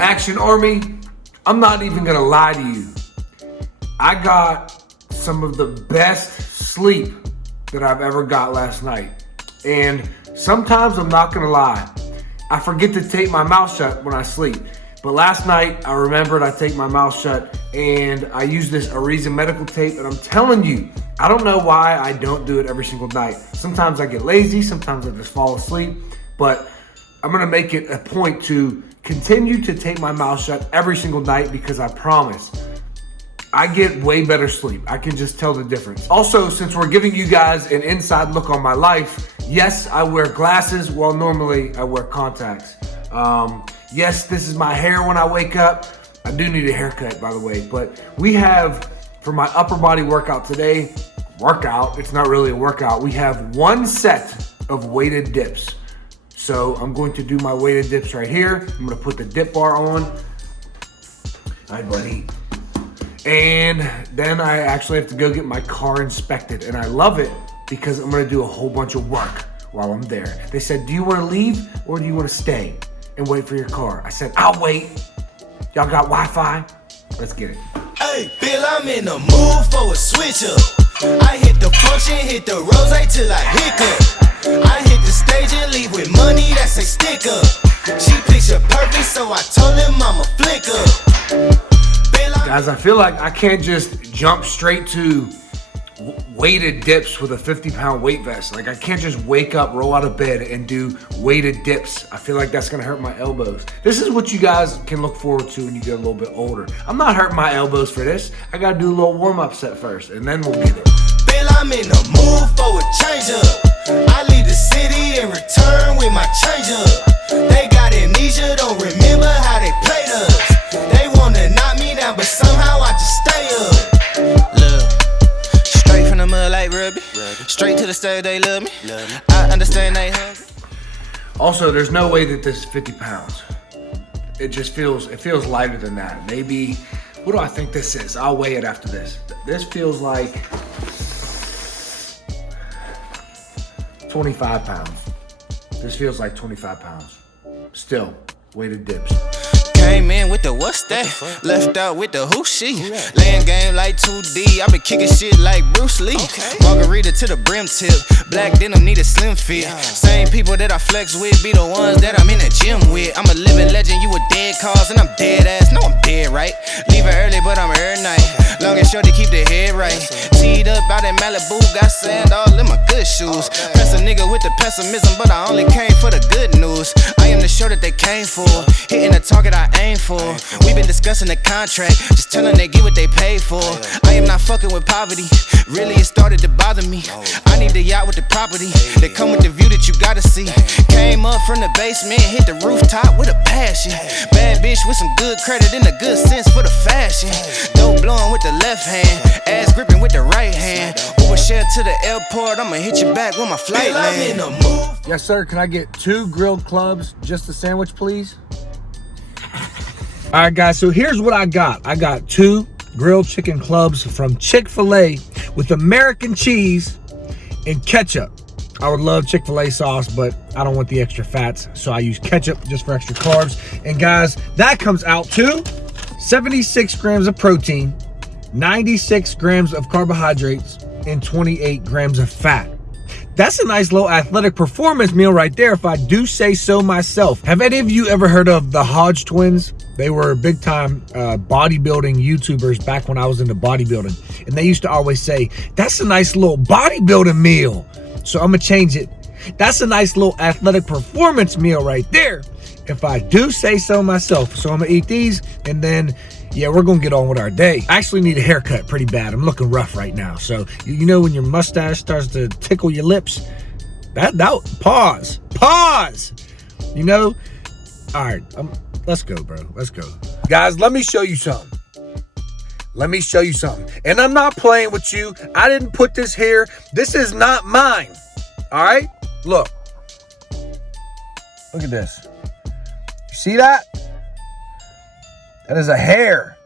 Action Army, I'm not even gonna lie to you. I got some of the best sleep that I've ever got last night. And sometimes, I'm not gonna lie, I forget to tape my mouth shut when I sleep. But last night, I remembered I taped my mouth shut and I used this Ariza medical tape, and I'm telling you, I don't know why I don't do it every single night. Sometimes I get lazy, sometimes I just fall asleep, but I'm gonna make it a point to continue to tape my mouth shut every single night, because I promise, I get way better sleep. I can just tell the difference. Also, since we're giving you guys an inside look on my life, yes, I wear glasses while normally I wear contacts. Yes, this is my hair when I wake up. I do need a haircut, by the way, but we have, for my upper body workout today, it's not really a workout, we have one set of weighted dips. So I'm going to do my weighted dips right here. I'm gonna put the dip bar on. Hi, buddy. And then I actually have to go get my car inspected, and I love it because I'm gonna do a whole bunch of work while I'm there. They said, do you wanna leave or do you wanna stay and wait for your car? I said, I'll wait. Y'all got Wi-Fi? Let's get it. Hey, Bill, I'm in the mood for a switch up. I hit the function, hit the rose till I hiccup. I hit the stage and leave with money that's a sticker. She picture perfect, so I told him I'm a flicker. Guys, I feel like I can't just jump straight to weighted dips with a 50-pound weight vest. Like, I can't just wake up, roll out of bed, and do weighted dips. I feel like that's gonna hurt my elbows. This is what you guys can look forward to when you get a little bit older. I'm not hurting my elbows for this. I gotta do a little warm-up set first, and then we'll get it. Bill, I'm in the mood for a change up. I leave the city and return with my change up. They got amnesia, don't remember how they played us. They wanna knock me down, but somehow I just stay up. Look, straight from the mud like Ruby. Straight to the stage, they love me. I understand they hungry. Also, there's no way that this is 50 pounds. It feels lighter than that. Maybe, what do I think this is? I'll weigh it after this. This feels like 25 pounds. This feels like 25 pounds. Still, weighted dips. Came in with the what's that? Left out with the who she? Laying game like 2D. I been kicking shit like Bruce Lee. Margarita to the brim tip. Black denim need a slim fit. Same people that I flex with be the ones that I'm in the gym with. I'm a living legend, you a dead cause, and I'm dead ass. No, I'm dead, right? Leaving early, but I'm here night. Long and short to keep the head right. Teed up out in Malibu, got sand all in my good shoes. Press a nigga with the pessimism, but I only came for the good news. I am the show that they came for. Hitting the target I aim for. We been discussing the contract, just telling they get what they paid for. I am not fucking with poverty. Really, it started to bother me. I need the yacht with the property that come with the view that you gotta see. Came up from the basement, hit the rooftop with a passion. Bad bitch with some good credit and a good sense for the fashion. Dope blowing with the left hand, ass gripping with the right hand. Uber share to the airport, I'ma hit you back when my flight land. Yes, sir. Can I get 2 grilled clubs, just a sandwich, please? All right, guys, so here's what I got. I got 2 grilled chicken clubs from Chick-fil-A with American cheese and ketchup. I would love Chick-fil-A sauce, but I don't want the extra fats, so I use ketchup just for extra carbs. And guys, that comes out to 76 grams of protein, 96 grams of carbohydrates, and 28 grams of fat. That's a nice little athletic performance meal right there, if I do say so myself. Have any of you ever heard of the Hodge twins? They were big time bodybuilding YouTubers back when I was into bodybuilding. And they used to always say, that's a nice little bodybuilding meal. So I'm gonna change it. That's a nice little athletic performance meal right there, if I do say so myself. So I'm gonna eat these, and then, yeah, we're gonna get on with our day. I actually need a haircut pretty bad. I'm looking rough right now. So, you know when your mustache starts to tickle your lips? That pause. You know? All right, let's go, bro. Let's go. Guys, let me show you something. And I'm not playing with you. I didn't put this here. This is not mine. All right? Look at this. You see that? That is a hair.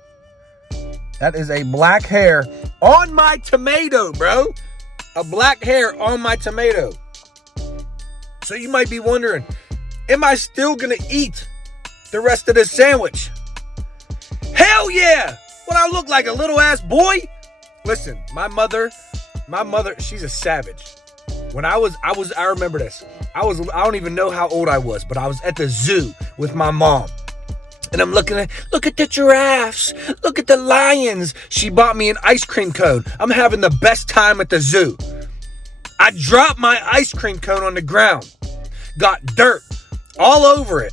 That is a black hair on my tomato, bro. A black hair on my tomato. So you might be wondering, am I still gonna eat the rest of this sandwich. Hell yeah! What, I look like a little ass boy? Listen, my mother, she's a savage. When I remember this. I don't even know how old I was, but I was at the zoo with my mom. And I'm look at the giraffes. Look at the lions. She bought me an ice cream cone. I'm having the best time at the zoo. I dropped my ice cream cone on the ground. Got dirt all over it.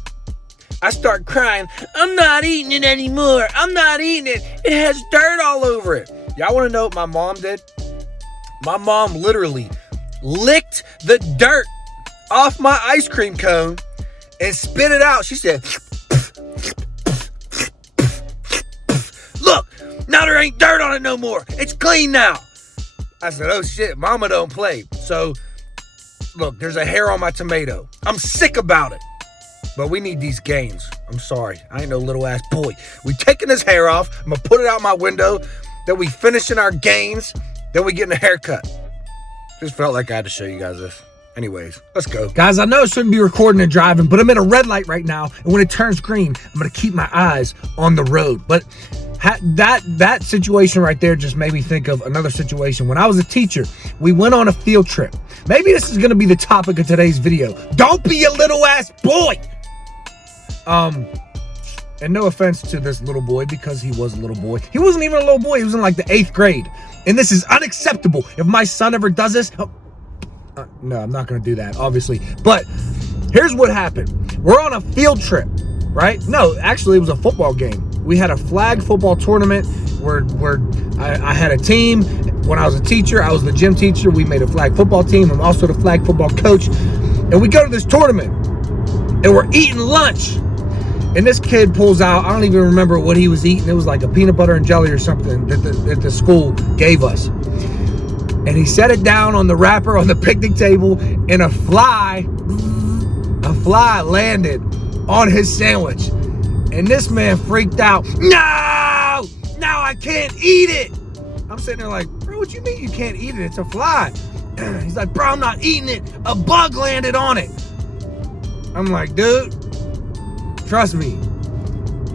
I start crying. I'm not eating it anymore. I'm not eating it. It has dirt all over it. Y'all want to know what my mom did? My mom literally licked the dirt off my ice cream cone and spit it out. She said, look, now there ain't dirt on it no more. It's clean now. I said, oh shit, mama don't play. So, look, there's a hair on my tomato. I'm sick about it. But we need these gains. I'm sorry. I ain't no little ass boy. We taking this hair off. I'm going to put it out my window. Then we finishing our gains. Then we getting a haircut. Just felt like I had to show you guys this. Anyways, let's go. Guys, I know I shouldn't be recording and driving, but I'm in a red light right now. And when it turns green, I'm going to keep my eyes on the road. But that situation right there just made me think of another situation. When I was a teacher, we went on a field trip. Maybe this is going to be the topic of today's video. Don't be a little ass boy. And no offense to this little boy, because he was a little boy. He wasn't even a little boy. He was in like the 8th grade. And this is unacceptable. If my son ever does this, no, I'm not going to do that, obviously. But here's what happened. We're on a field trip, right? No, actually, it was a football game. We had a flag football tournament where I had a team. When I was a teacher, I was the gym teacher. We made a flag football team. I'm also the flag football coach. And we go to this tournament, and we're eating lunch. And this kid pulls out, I don't even remember what he was eating. It was like a peanut butter and jelly or something that the school gave us. And he set it down on the wrapper on the picnic table, and a fly landed on his sandwich. And this man freaked out. No, I can't eat it. I'm sitting there like, bro, what you mean you can't eat it? It's a fly. He's like, bro, I'm not eating it. A bug landed on it. I'm like, dude, trust me.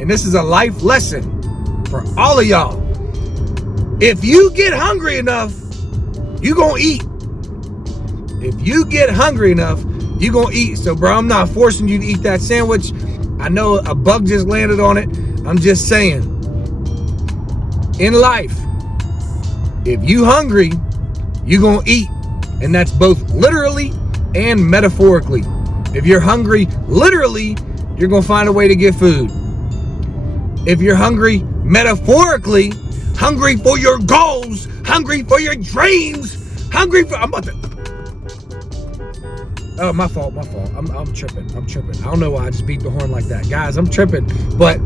And this is a life lesson for all of y'all. If you get hungry enough, you gonna eat. If you get hungry enough, you gonna eat. So, bro, I'm not forcing you to eat that sandwich. I know a bug just landed on it. I'm just saying, in life, if you hungry, you gonna eat. And that's both literally and metaphorically. If you're hungry, literally, you're gonna find a way to get food. If you're hungry, metaphorically, hungry for your goals, hungry for your dreams, hungry for, oh, my fault. I'm tripping. I don't know why I just beat the horn like that. Guys, I'm tripping. But,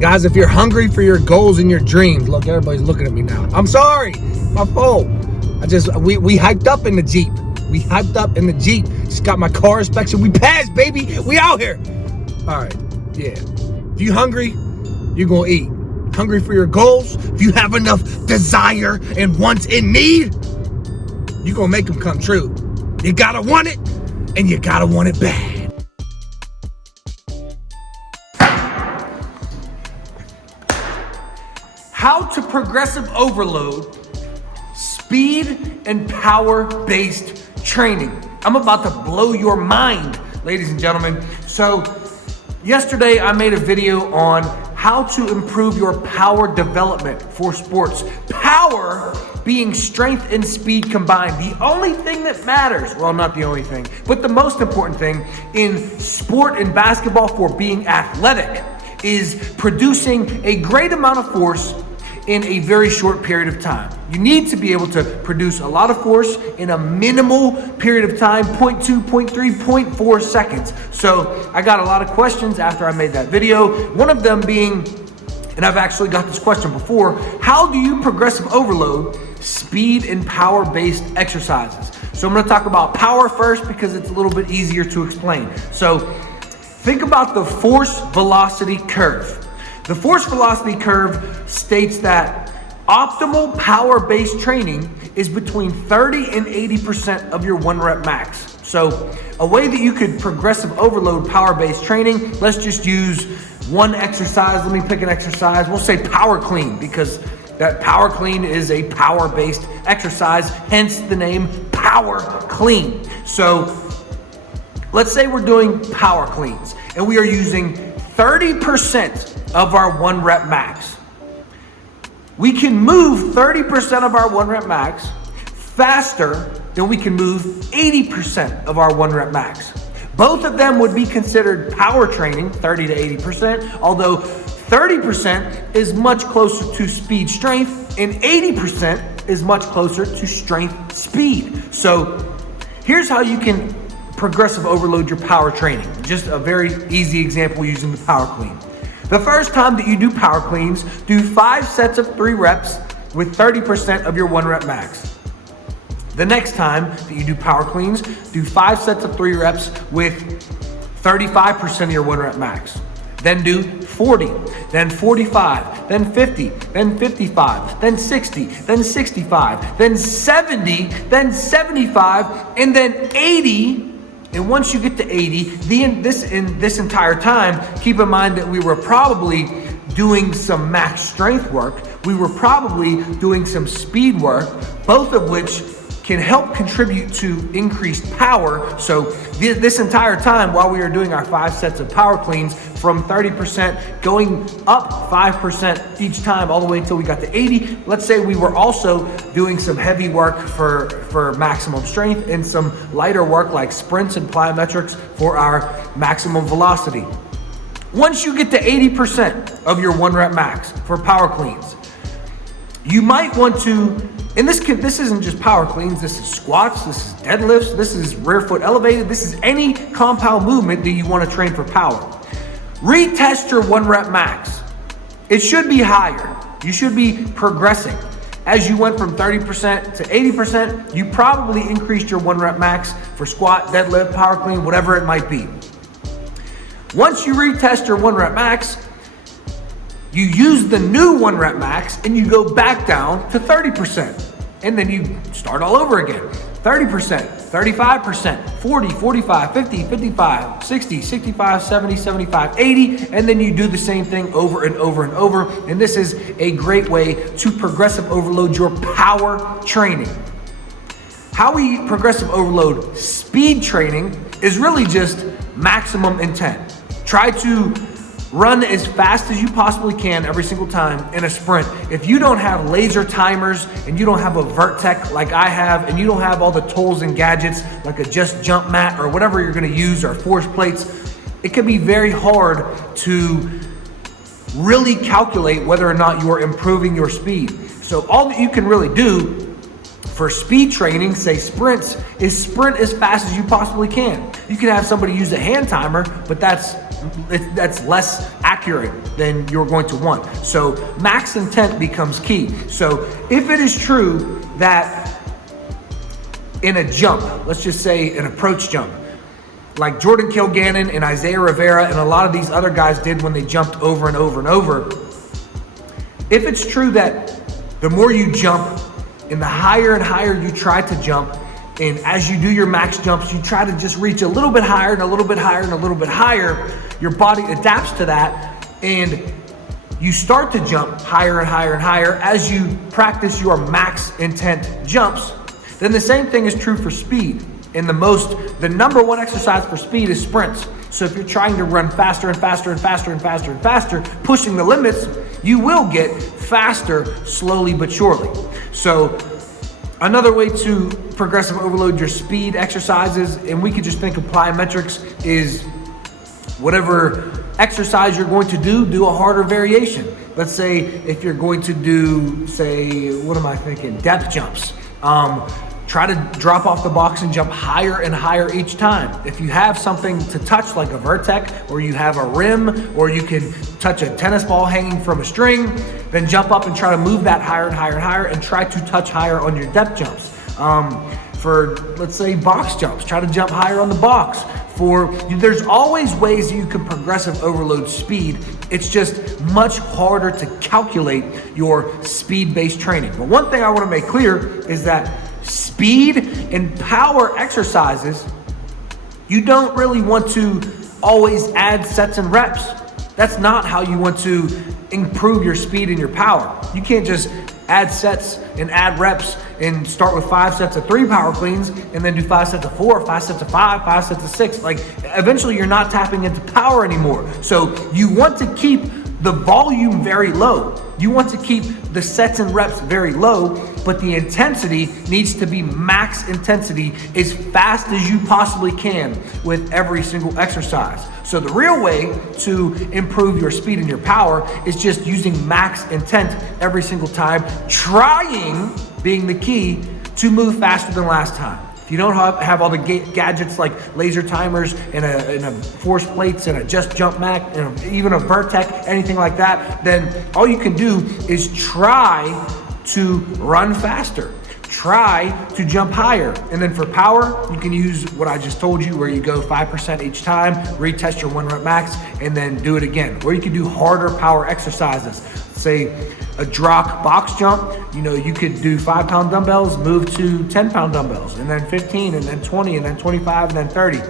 guys, if you're hungry for your goals and your dreams, look, everybody's looking at me now. I'm sorry. My fault. We hyped up in the Jeep. Just got my car inspection. We passed, baby. We out here. All right. Yeah. If you hungry, you're going to eat. Hungry for your goals, if you have enough desire and wants and need, you're going to make them come true. You got to want it, and you got to want it bad. How to progressive overload speed and power-based training. I'm about to blow your mind, ladies and gentlemen. So yesterday I made a video on how to improve your power development for sports. Power being strength and speed combined. The only thing that matters, well, not the only thing, but the most important thing in sport and basketball for being athletic is producing a great amount of force in a very short period of time. You need to be able to produce a lot of force in a minimal period of time, 0.2, 0.3, 0.4 seconds. So I got a lot of questions after I made that video. One of them being, and I've actually got this question before, how do you progressive overload speed and power-based exercises? So I'm gonna talk about power first because it's a little bit easier to explain. So think about the force velocity curve. The force velocity curve states that optimal power-based training is between 30 and 80% of your 1 rep max. So a way that you could progressive overload power-based training, let's just use one exercise. Let me pick an exercise. We'll say power clean, because that power clean is a power-based exercise, hence the name power clean. So let's say we're doing power cleans and we are using 30% of our 1 rep max. We can move 30% of our 1 rep max faster than we can move 80% of our 1 rep max. Both of them would be considered power training, 30 to 80%, although 30% is much closer to speed strength and 80% is much closer to strength speed. So here's how you can progressive overload your power training. Just a very easy example using the power clean. The first time that you do power cleans, do 5 sets of 3 reps with 30% of your 1 rep max. The next time that you do power cleans, do 5 sets of 3 reps with 35% of your 1 rep max. Then do 40, then 45, then 50, then 55, then 60, then 65, then 70, then 75, and then 80. And once you get to 80, in this entire time, keep in mind that we were probably doing some max strength work. We were probably doing some speed work, both of which can help contribute to increased power. So this entire time while we are doing our 5 sets of power cleans, from 30% going up 5% each time all the way until we got to 80, let's say we were also doing some heavy work for maximum strength and some lighter work like sprints and plyometrics for our maximum velocity. Once you get to 80% of your 1 rep max for power cleans, you might want to, and this isn't just power cleans, this is squats, this is deadlifts, this is rear foot elevated, this is any compound movement that you want to train for power. Retest your 1 rep max. It should be higher. You should be progressing. As you went from 30% to 80%, you probably increased your 1 rep max for squat, deadlift, power clean, whatever it might be. Once you retest your 1 rep max, you use the new 1 rep max and you go back down to 30%. And then you start all over again. 30%, 35%, 40, 45, 50, 55, 60, 65, 70, 75, 80, and then you do the same thing over and over and over. And this is a great way to progressive overload your power training. How we progressive overload speed training is really just maximum intent. Try to run as fast as you possibly can every single time in a sprint. If you don't have laser timers and you don't have a Vertec like I have, and you don't have all the tools and gadgets like a just jump mat or whatever you're gonna use, or force plates, it can be very hard to really calculate whether or not you are improving your speed. So all that you can really do for speed training, say sprints, is sprint as fast as you possibly can. You can have somebody use a hand timer, but that's less accurate than you're going to want. So max intent becomes key. So if it is true that in a jump, let's just say an approach jump, like Jordan Kilgannon and Isaiah Rivera and a lot of these other guys did when they jumped over and over and over, if it's true that the more you jump and the higher and higher you try to jump, and as you do your max jumps, you try to just reach a little bit higher and a little bit higher and a little bit higher, your body adapts to that and you start to jump higher and higher and higher as you practice your max intent jumps. Then the same thing is true for speed. And the number one exercise for speed is sprints. So if you're trying to run faster and faster and faster and faster and faster, pushing the limits, you will get faster slowly but surely. So another way to progressive overload your speed exercises, and we could just think of plyometrics, is whatever exercise you're going to do a harder variation. Let's say if you're going to do, depth jumps. Try to drop off the box and jump higher and higher each time. If you have something to touch like a Vertec, or you have a rim, or you can touch a tennis ball hanging from a string, then jump up and try to move that higher and higher and higher, and try to touch higher on your depth jumps. For, let's say, box jumps, try to jump higher on the box. There's always ways that you can progressive overload speed. It's just much harder to calculate your speed-based training. But one thing I want to make clear is that speed and power exercises You don't really want to always add sets and reps. That's not how you want to improve your speed and your power. You can't just add sets and add reps and start with 5 sets of 3 power cleans and then do 5 sets of 4, 5 sets of 5, 5 sets of 6. Like, eventually you're not tapping into power anymore. So you want to keep the volume very low. You want to keep the sets and reps very low, but the intensity needs to be max intensity as fast as you possibly can with every single exercise. So the real way to improve your speed and your power is just using max intent every single time, trying, being the key, to move faster than last time. If you don't have all the gadgets like laser timers and a force plates and a just jump mac and even a vertex, anything like that, then all you can do is try to run faster. Try to jump higher. And then for power, you can use what I just told you, where you go 5% each time, retest your 1 rep max, and then do it again. Or you can do harder power exercises. Say a drock box jump, you could do 5-pound dumbbells, move to 10-pound dumbbells, and then 15, and then 20, and then 25, and then 30.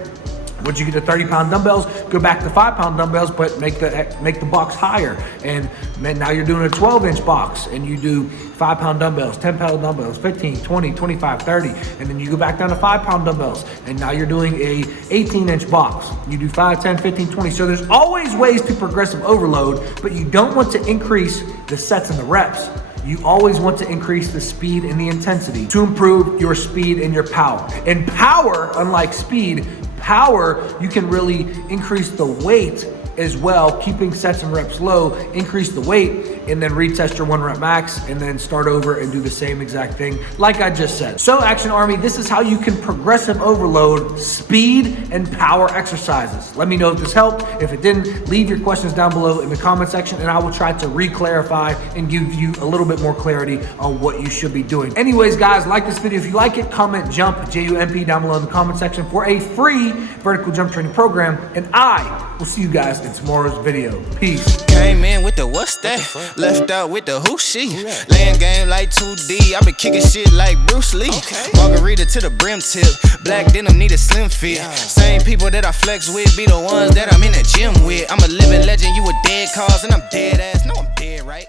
Once you get to 30-pound dumbbells, go back to 5-pound dumbbells, but make the box higher. And now you're doing a 12-inch box, and you do 5-pound dumbbells, 10-pound dumbbells, 15, 20, 25, 30. And then you go back down to 5-pound dumbbells, and now you're doing a 18-inch box. You do 5, 10, 15, 20. So there's always ways to progressive overload, but you don't want to increase the sets and the reps. You always want to increase the speed and the intensity to improve your speed and your power. And power, unlike speed, you can really increase the weight as well, keeping sets and reps low, increase the weight, and then retest your 1 rep max, and then start over and do the same exact thing like I just said. So Action Army, this is how you can progressive overload speed and power exercises. Let me know if this helped. If it didn't, leave your questions down below in the comment section, and I will try to re-clarify and give you a little bit more clarity on what you should be doing. Anyways, guys, like this video. If you like it, comment JUMP, J-U-M-P, down below in the comment section for a free vertical jump training program, and I will see you guys in tomorrow's video. Peace. Came in with the what's that? Left out with the who she. Laying game like 2D. I been kicking shit like Bruce Lee. Margarita to the brim tip. Black denim need a slim fit. Same people that I flex with be the ones that I'm in the gym with. I'm a living legend, you a dead cause, and I'm dead ass. No, I'm dead, right?